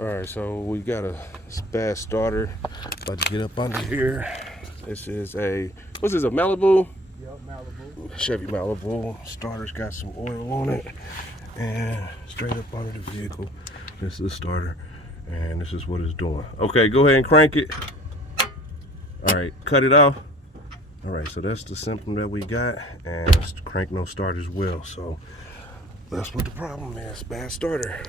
All right, so we got a bad starter. About to get up under here. This is what's this, a Malibu? Yep, Malibu. Chevy Malibu. Starter's got some oil on it. And straight up under the vehicle. This is the starter. And this is what it's doing. Okay, go ahead and crank it. All right, cut it off. All right, so that's the symptom that we got. And it's the crank no start as well. So that's what the problem is, bad starter.